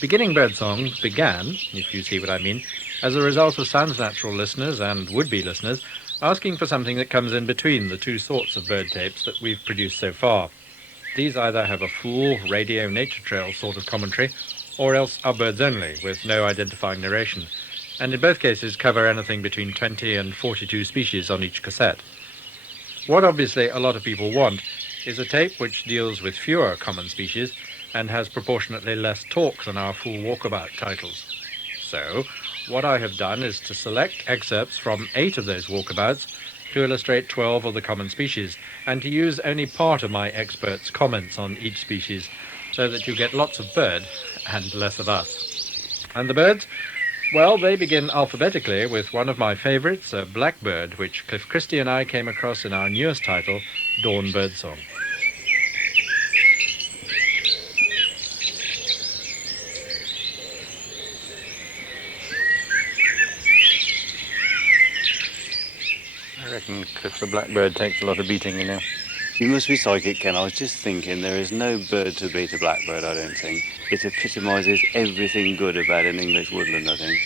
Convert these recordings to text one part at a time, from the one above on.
Beginning Birdsong began, if you see what I mean, as a result of Sounds Natural listeners and would-be listeners asking for something that comes in between the two sorts of bird tapes that we've produced so far. These either have a full radio nature trail sort of commentary, or else are birds only, with no identifying narration, and in both cases cover anything between 20 and 42 species on each cassette. What obviously a lot of people want is a tape which deals with fewer common species and has proportionately less talk than our full walkabout titles. So, what I have done is to select excerpts from 8 of those walkabouts to illustrate 12 of the common species, and to use only part of my experts' comments on each species, so that you get lots of bird and less of us. And the birds? Well, they begin alphabetically with one of my favourites, a Blackbird, which Christie and I came across in our newest title, Dawn Birdsong. I reckon Cliff the Blackbird takes a lot of beating, you know. You must be psychic, Ken. I was just thinking, there is no bird to beat a blackbird, I don't think. It epitomises everything good about an English woodland, I think.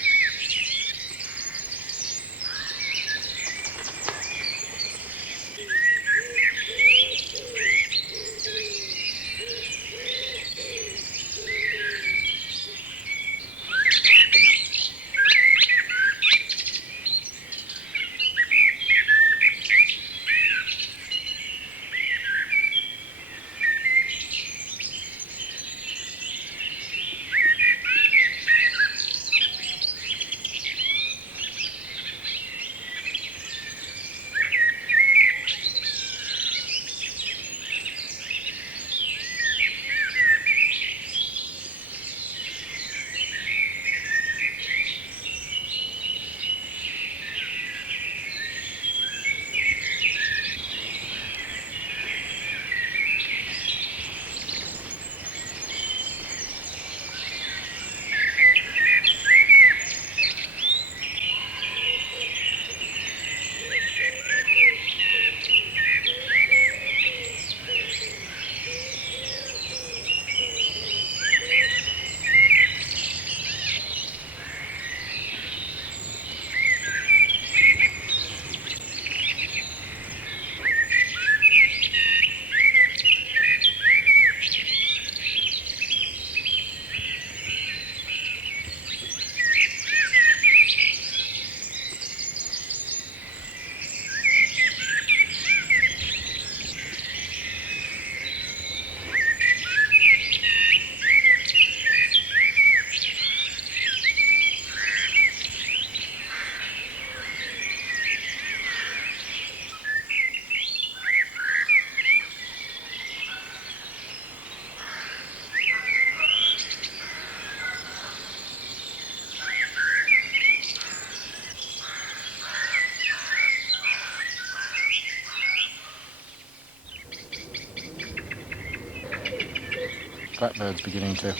Blackbird's beginning to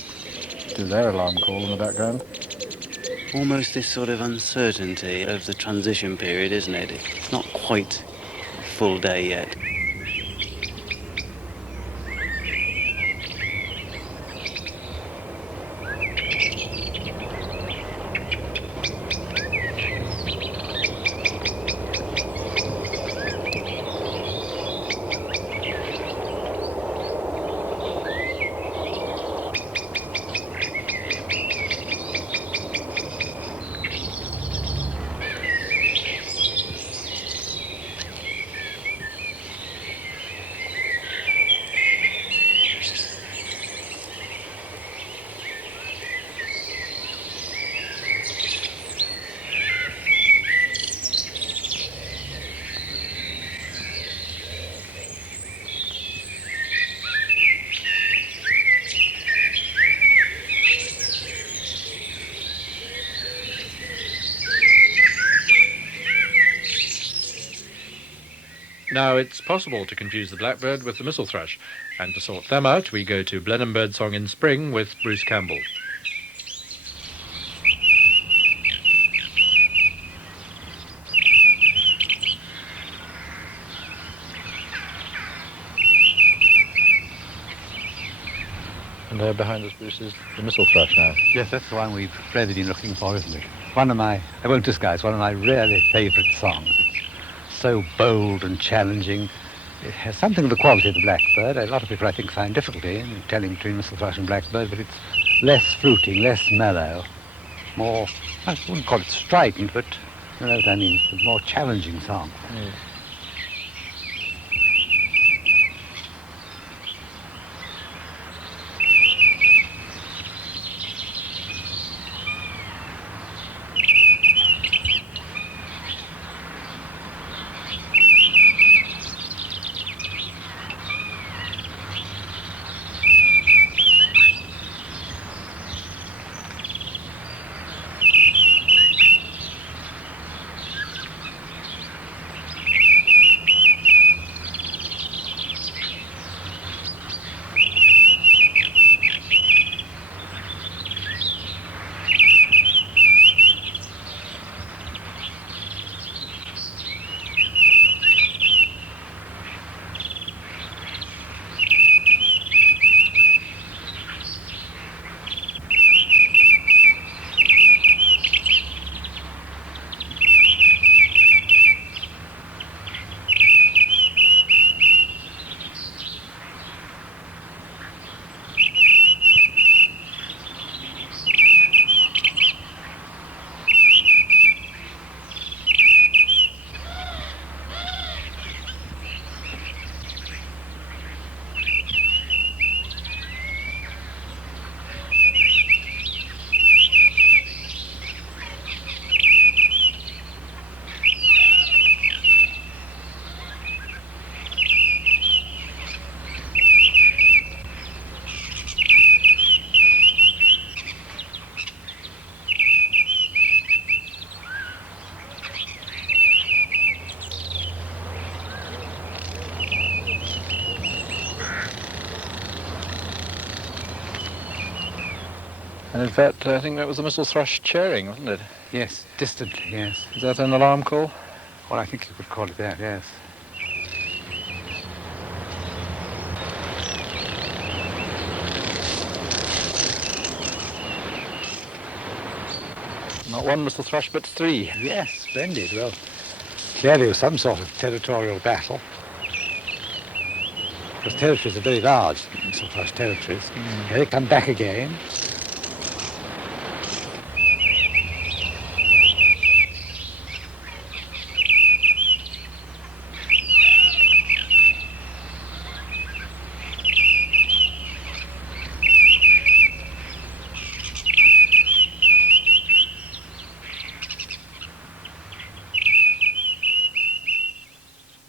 do their alarm call in the background. Almost this sort of uncertainty of the transition period, isn't it? It's not quite a full day yet. Now, it's possible to confuse the blackbird with the mistle thrush, and to sort them out, we go to Blenheim Birdsong in Spring with Bruce Campbell. And there behind the spruce is the mistle thrush now. Yes, that's the one we've really been looking for, isn't it? One of my, I won't disguise, one of my really favourite songs. It's so bold and challenging. It has something of the quality of the blackbird. A lot of people, I think, find difficulty in telling between mistle thrush and blackbird, but it's less fruiting, less mellow, more, I wouldn't call it strident, but you know what I mean, it's a more challenging song. Mm. And in fact, I think that was the mistle thrush chirring, wasn't it? Yes, distantly, yes. Is that an alarm call? Well, I think you could call it that, yes. Not one mistle thrush, but three. Yes, splendid. Well, clearly it was some sort of territorial battle. Because territories are very large, mistle thrush territories. Here they come back again.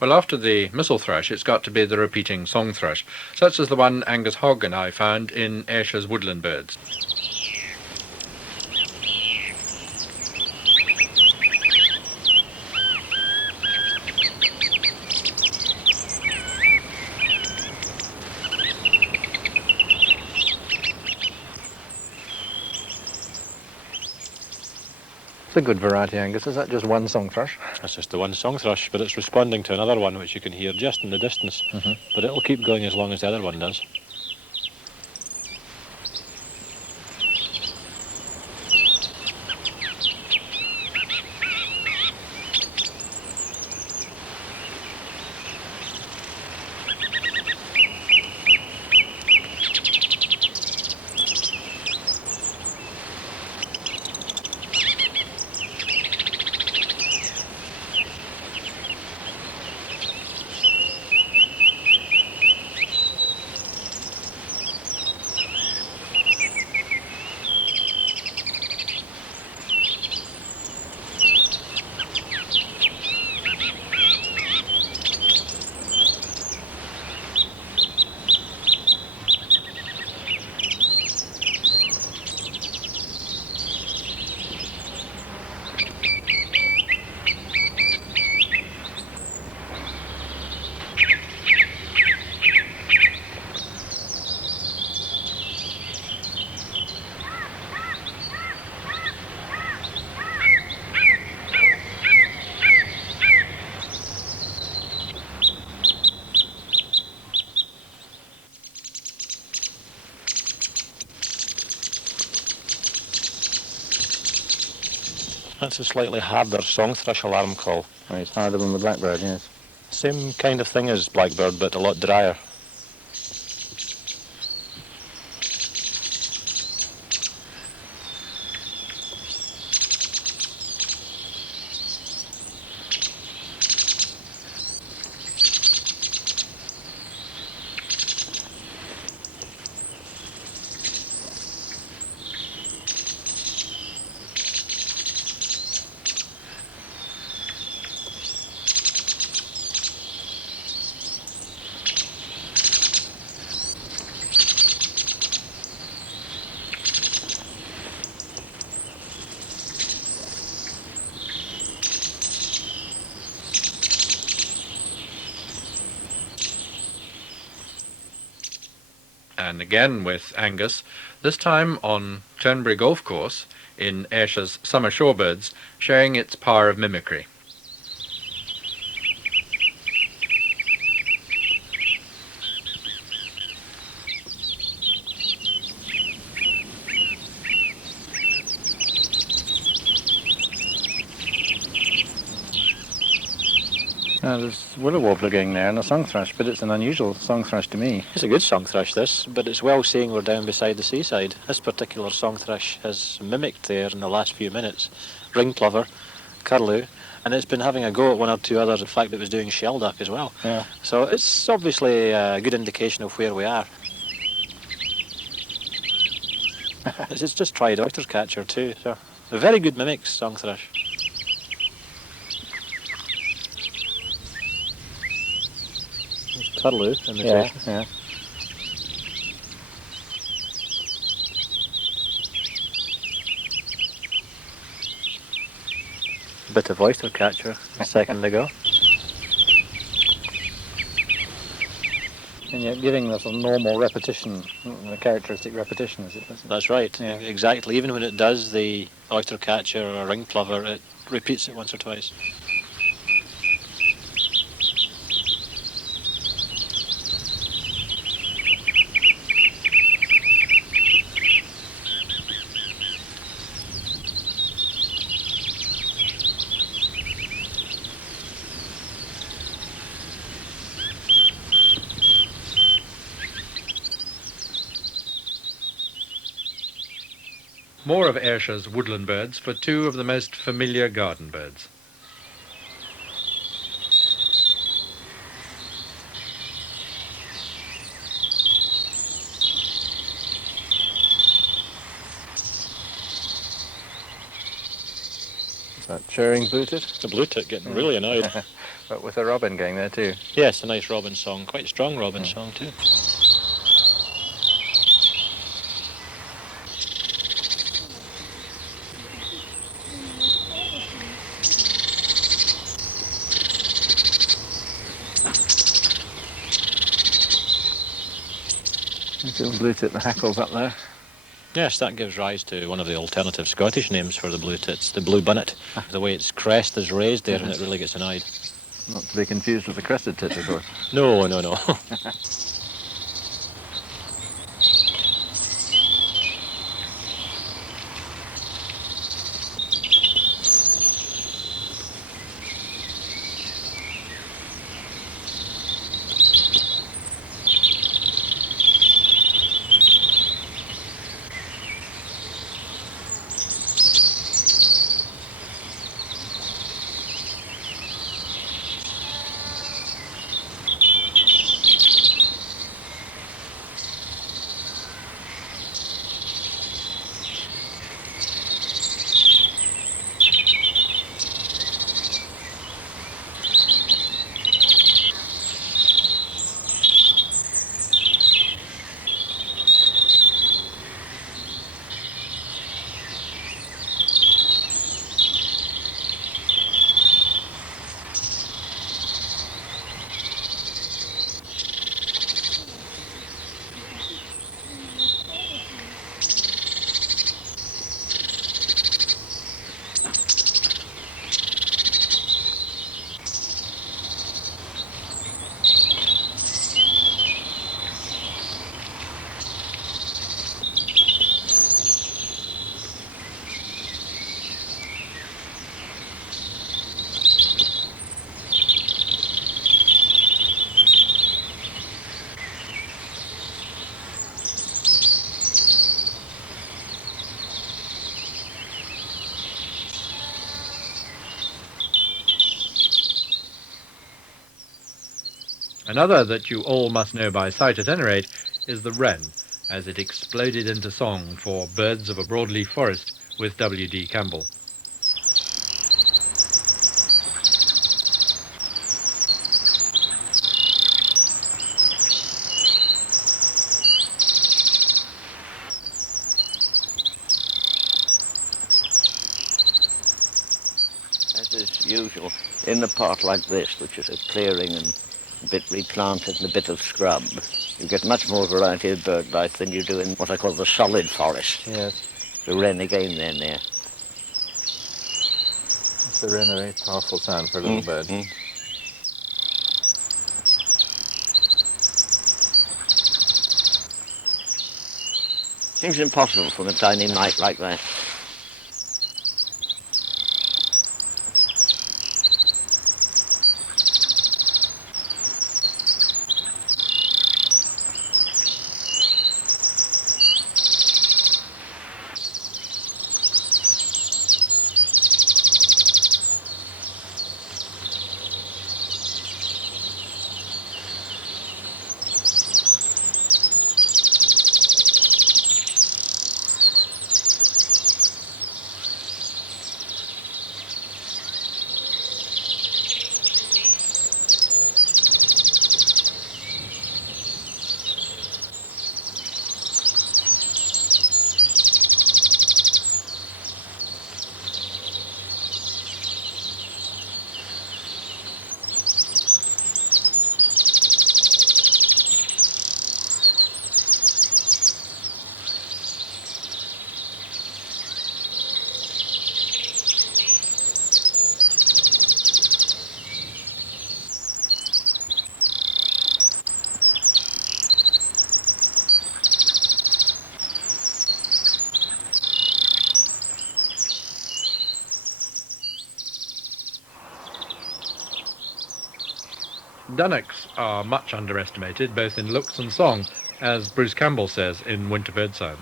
Well, after the mistle thrush, it's got to be the repeating song thrush, such as the one Angus, Hogg and I found in Ayrshire's Woodland Birds. It's a good variety, Angus. Is that just one song thrush? That's just the one song thrush, but it's responding to another one which you can hear just in the distance. But it'll keep going as long as the other one does. That's a slightly harder song thrush alarm call. Oh, it's harder than the blackbird, yes. Same kind of thing as blackbird, but a lot drier. And again with Angus, this time on Turnberry Golf Course in Ayrshire's Summer Shorebirds, showing its power of mimicry. There's willow warbler going there and a song thrush, but it's an unusual song thrush to me. It's a good song thrush, this, but it's well seeing we're down beside the seaside. This particular song thrush has mimicked there in the last few minutes. Ring plover, curlew, and it's been having a go at one or two others. In fact, it was doing shelduck as well. Yeah. So it's obviously a good indication of where we are. It's just tried oyster catcher too, so a very good mimic song thrush. Curlew imitation. Yeah. Bit of oyster catcher a second ago. And yet giving the sort of normal repetition, the characteristic repetition, is it? That's right, Yeah. exactly. Even when it does the oyster catcher or a ring plover, it repeats it once or twice. More of Ayrshire's woodland birds for two of the most familiar garden birds. Is that churring bluetit? The bluetit getting really annoyed. But with a robin going there too. Yes, a nice robin song, quite strong robin song too. Little bluetit, the hackles up there. Yes, that gives rise to one of the alternative Scottish names for the blue tits, the blue bunnet. The way its crest is raised there and it really gets annoyed. Not to be confused with the crested tit, of course. No, no, no. Another that you all must know by sight at any rate is the wren, as it exploded into song for Birds of a Broadleaf Forest with W.D. Campbell. As is usual, in a part like this, which is a clearing and a bit replanted and a bit of scrub, you get much more variety of bird life than you do in what I call the solid forest. Yes. The wren again then there. It's a wren, a very powerful sound for a little bird. Seems impossible from a tiny night like that. Dunnocks are much underestimated, both in looks and song, as Bruce Campbell says in Winter Bird Sounds.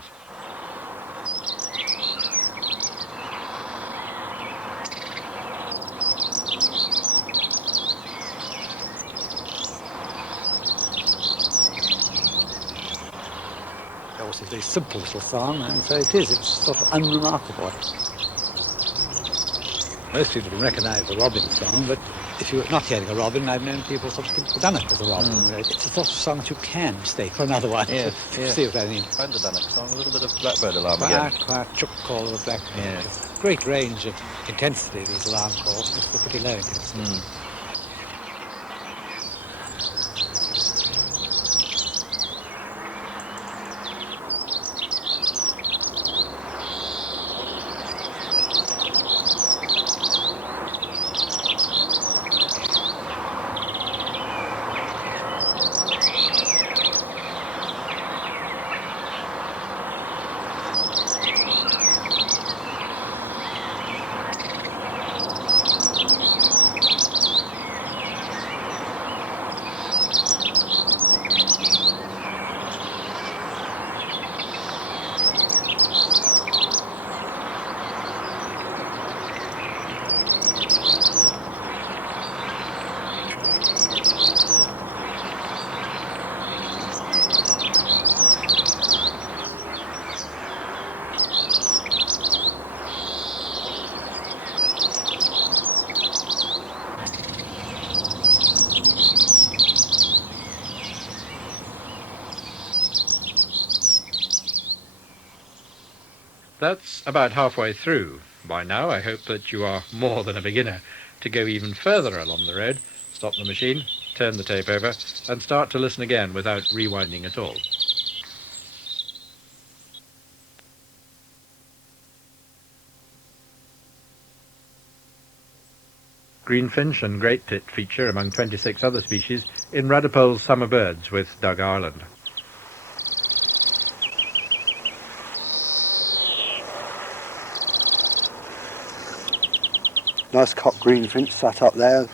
Of course, it's a very simple little song, and so it is. It's sort of unremarkable. Most people can recognise the robin song, but if you're not hearing a robin, I've known people sort of think the Dunnock is a robin. It's a sort of song that you can mistake for another one. Yeah, yeah. See what I mean? Find the Dunnock song, a little bit of Blackbird alarm again. Quite chook call of a blackbird. Yeah. Great range of intensity, these alarm calls. They're pretty low intensity. That's about halfway through. By now, I hope that you are more than a beginner. To go even further along the road, stop the machine, turn the tape over, and start to listen again without rewinding at all. Greenfinch and great tit feature among 26 other species in Radipole's Summer Birds with Doug Ireland. Nice cock greenfinch sat up there.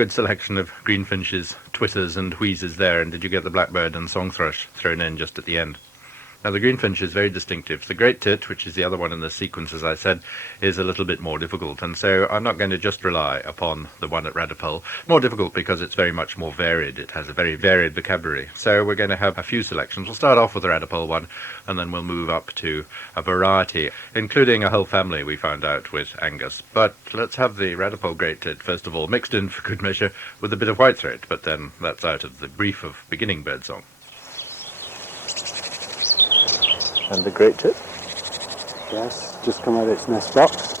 good selection of greenfinches, twitters and wheezes there, and did you get the blackbird and song thrush thrown in just at the end? Now, the greenfinch is very distinctive. The great tit, which is the other one in the sequence, as I said, is a little bit more difficult, and so I'm not going to just rely upon the one at Radipole. More difficult because it's very much more varied. It has a very varied vocabulary. So we're going to have a few selections. We'll start off with the Radipole one, and then we'll move up to a variety, including a whole family we found out with Angus. But let's have the Radipole great tit, first of all, mixed in for good measure with a bit of whitethroat, but then that's out of the brief of beginning birdsong. And the great tit. Yes, just come out of its nest box.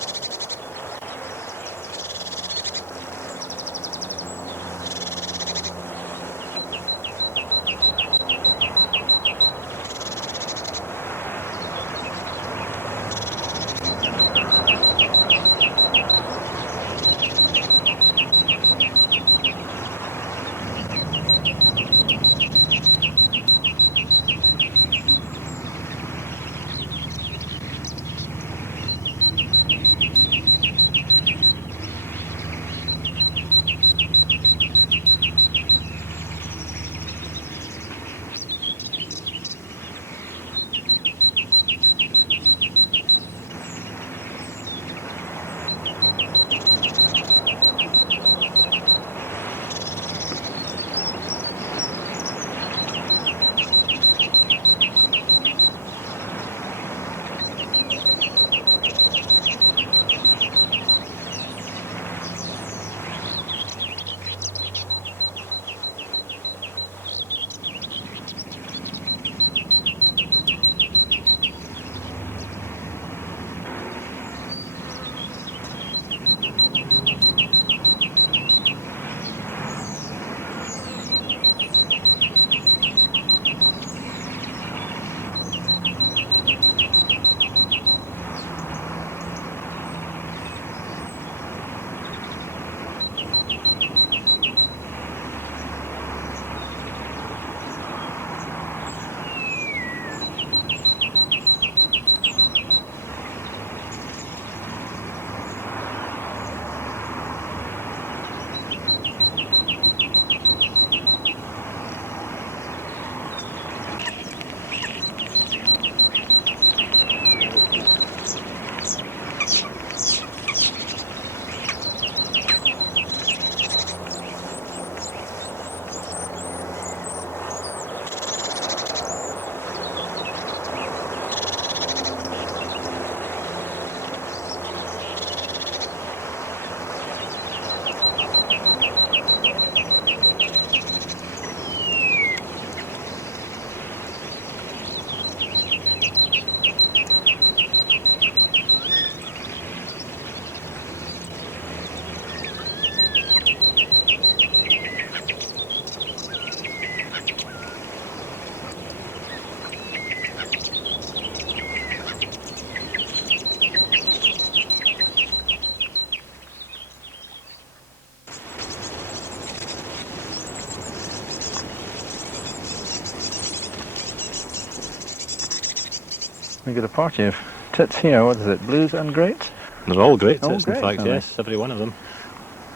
We got a party of tits here. What is it? Blues and greats? They're all great All tits, in great, fact, are they? yes, every one of them.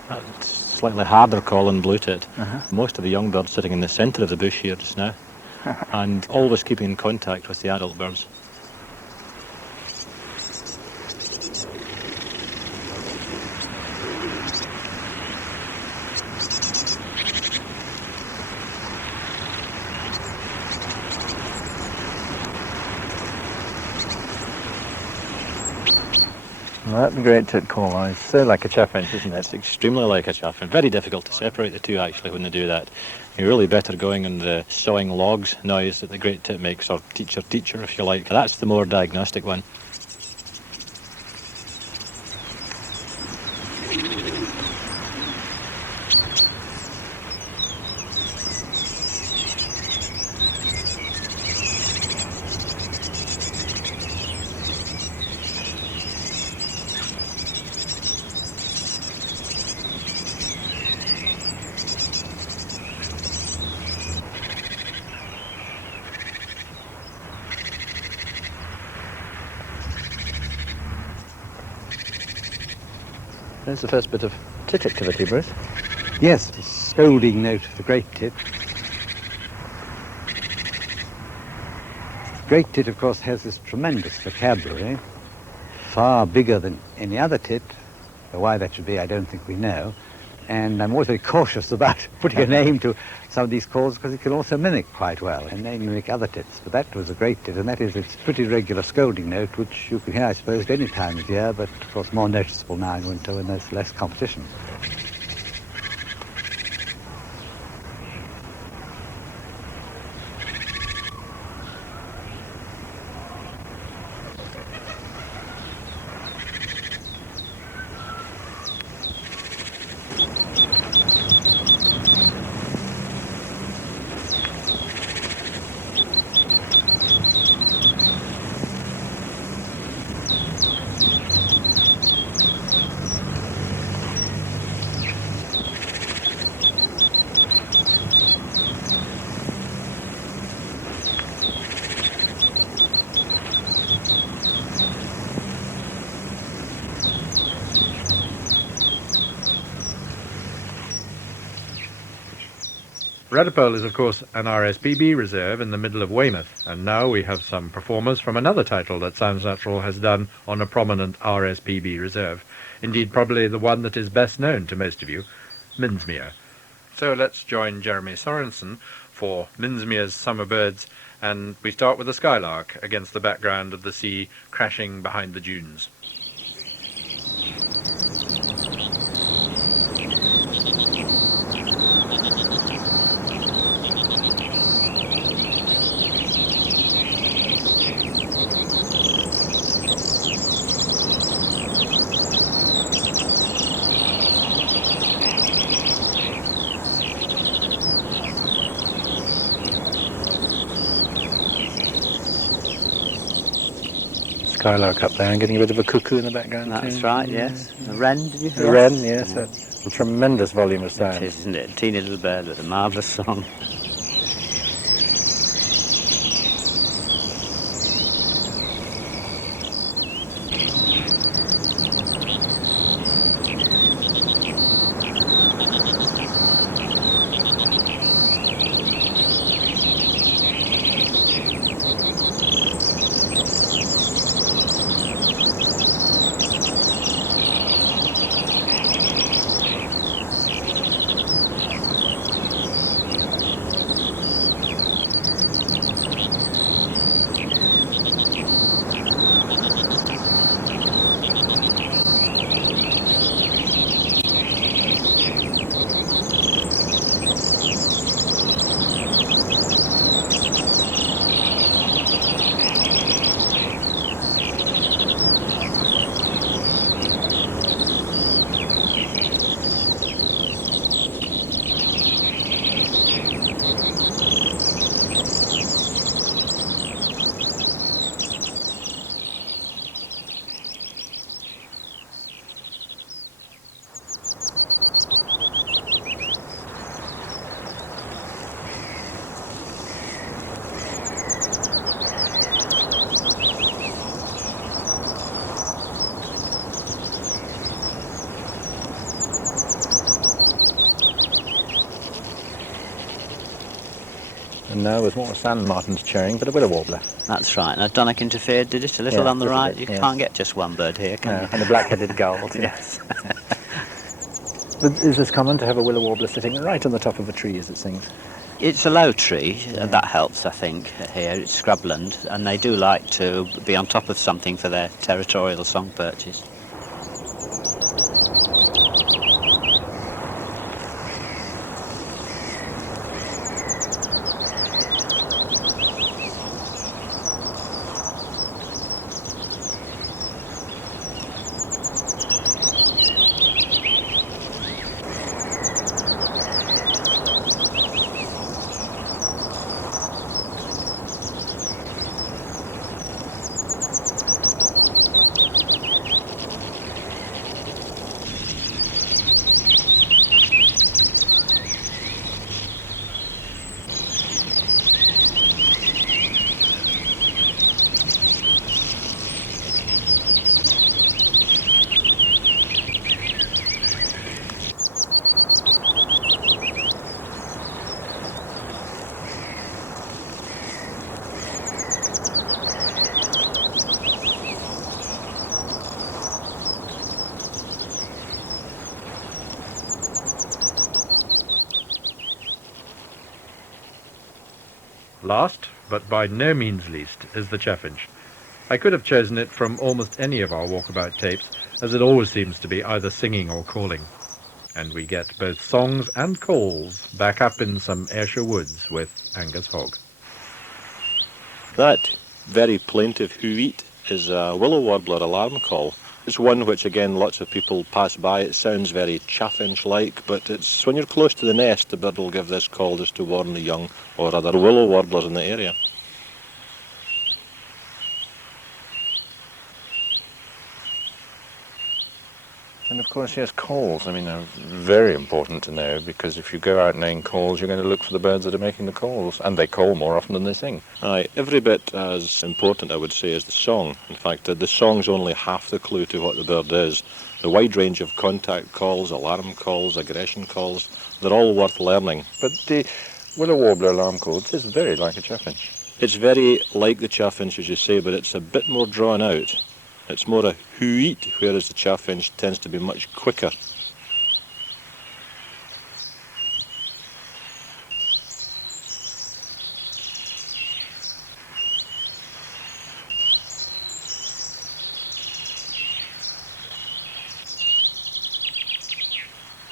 That's slightly harder call than blue tit. Most of the young birds sitting in the centre of the bush here just now, and always keeping in contact with the adult birds. That great tit call is so like a chaffinch, isn't it? It's extremely like a chaffinch. Very difficult to separate the two, actually, when they do that. You're really better going on the sawing logs noise that the great tit makes, or teacher, if you like. That's the more diagnostic one. There's the first bit of tit activity, Bruce. Yes, the scolding note of the great tit. The great tit, of course, has this tremendous vocabulary, far bigger than any other tit. Why that should be, I don't think we know. And I'm always very cautious about putting a name to some of these calls because it can also mimic quite well, and they mimic other tits. But that was a great tit, and that is its pretty regular scolding note, which you can hear, I suppose, at any time of year, but of course more noticeable now in winter when there's less competition. Radipole is, of course, an RSPB reserve in the middle of Weymouth, and now we have some performers from another title that Sounds Natural has done on a prominent RSPB reserve. Indeed, probably the one that is best known to most of you, Minsmere. So let's join Jeremy Sorenson for Minsmere's Summer Birds, and we start with the Skylark against the background of the sea crashing behind the dunes. Skylark up there and getting a bit of a cuckoo in the background. That's too. right, yes. The wren, did you hear? The wren, yes. A tremendous volume of sound. It is, isn't it? A teeny little bird with a marvellous song. And now there's more sand martins chirring, but a willow warbler. That's right. Now, Dunnock interfered, did it? A little Yeah, on the little right? bit, You yes. can't get just one bird here, can you? And a black-headed gull. too. Yes. But is this common to have a willow warbler sitting right on the top of a tree as it sings? It's a low tree, and that helps, I think, here. It's scrubland, and they do like to be on top of something for their territorial song perches. Last, but by no means least, is the chaffinch. I could have chosen it from almost any of our walkabout tapes, as it always seems to be either singing or calling. And we get both songs and calls back up in some Ayrshire woods with Angus Hogg. That very plaintive hoo-eet is a willow warbler alarm call. It's one which, again, lots of people pass by. It sounds very chaffinch-like, but it's when you're close to the nest, the bird will give this call just to warn the young or other willow warblers in the area. And of course, yes, calls. I mean, they're very important to know, because if you go out knowing calls, you're going to look for the birds that are making the calls, and they call more often than they sing. Aye, every bit as important, I would say, as the song. In fact, the song's only half the clue to what the bird is. The wide range of contact calls, alarm calls, aggression calls, they're all worth learning. But the willow warbler alarm call is very like a chaffinch. It's very like the chaffinch, as you say, but it's a bit more drawn out. It's more a hoo-eet, whereas the chaffinch tends to be much quicker.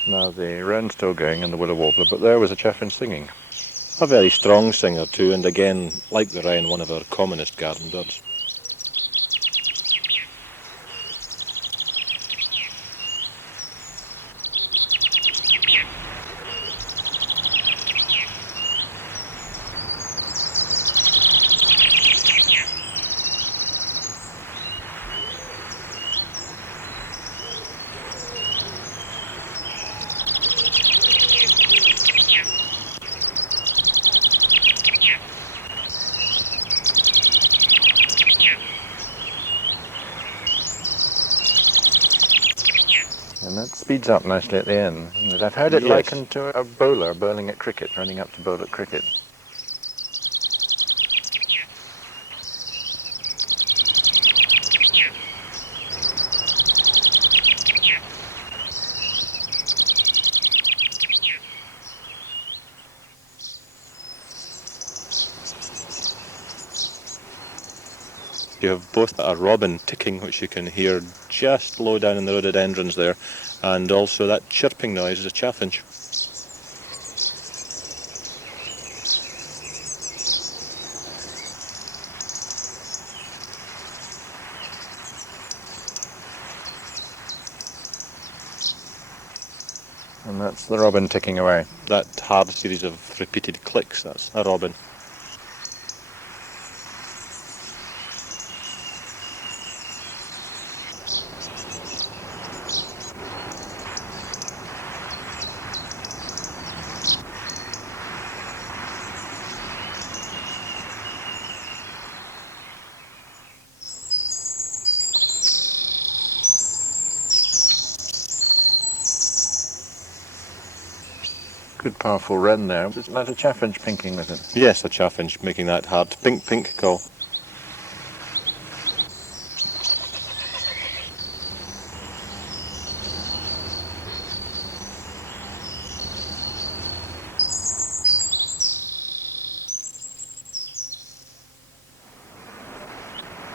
Now the wren's still going and the willow warbler, but there was a chaffinch singing. A very strong singer too, and again, like the wren, one of our commonest garden birds. And that speeds up nicely at the end. I've heard it Yes. likened to a bowler bowling at cricket, running up to bowl at cricket. You have both a robin ticking, which you can hear just low down in the rhododendrons there, and also that chirping noise is a chaffinch. And that's the robin ticking away. That hard series of repeated clicks, that's a robin. Good powerful wren there. Is that a chaffinch pinking with it? Yes, a chaffinch making that hard pink call.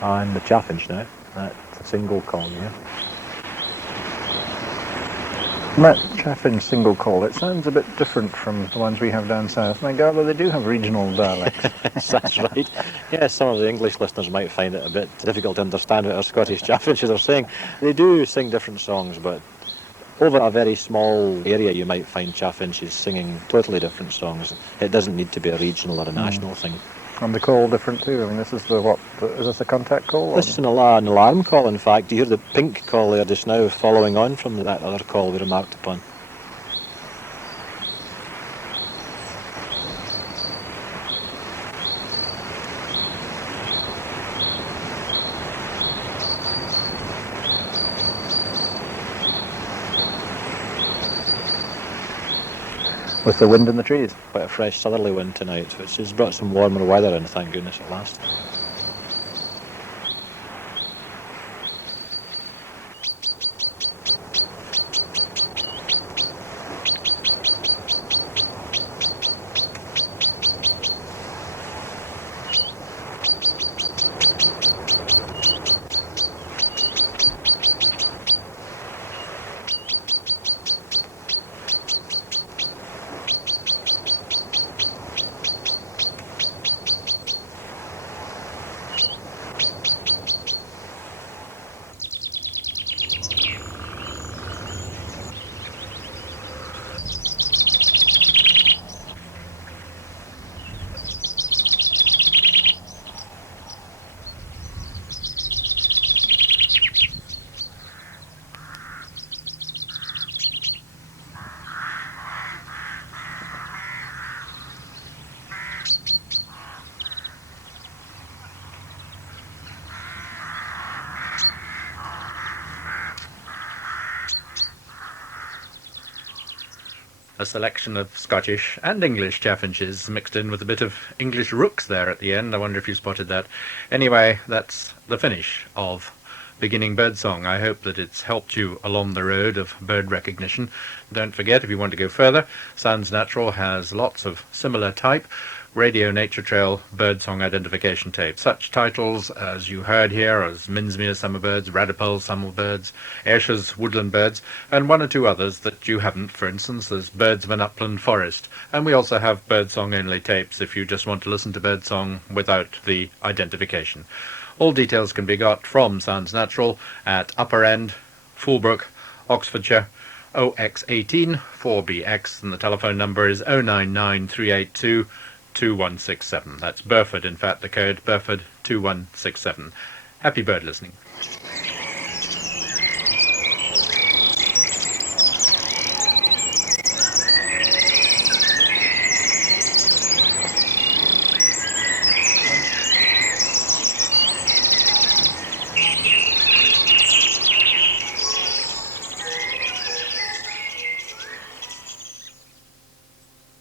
And the chaffinch now, that's a single call, yeah. That chaffinch single call, it sounds a bit different from the ones we have down south. And I gather they do have regional dialects. That's right. Yes, some of the English listeners might find it a bit difficult to understand what our Scottish chaffinches are saying. They do sing different songs, but over a very small area you might find chaffinches singing totally different songs. It doesn't need to be a regional or a national thing. And the call different too. I mean, this is is this a contact call? This is an alarm call, in fact. You hear the pink call there just now following on from that other call we remarked upon. With the wind in the trees. Quite a fresh southerly wind tonight, which has brought some warmer weather in, thank goodness, at last. a selection of Scottish and English chaffinches mixed in with a bit of English rooks there at the end. I wonder if you spotted that. Anyway, that's the finish of Beginning Birdsong. I hope that it's helped you along the road of bird recognition. Don't forget, if you want to go further, Sounds Natural has lots of similar type Radio Nature Trail birdsong identification tapes. Such titles as you heard here as Minsmere Summer Birds, Radipole Summer Birds, Ayrshire's Woodland Birds, and one or two others that you haven't. For instance, there's Birds of an Upland Forest. And we also have birdsong only tapes if you just want to listen to birdsong without the identification. All details can be got from Sounds Natural at Upper End, Fulbrook, Oxfordshire, OX18 4BX, and the telephone number is 099382 2167. That's Burford, in fact, the code, Burford 2167. Happy bird listening.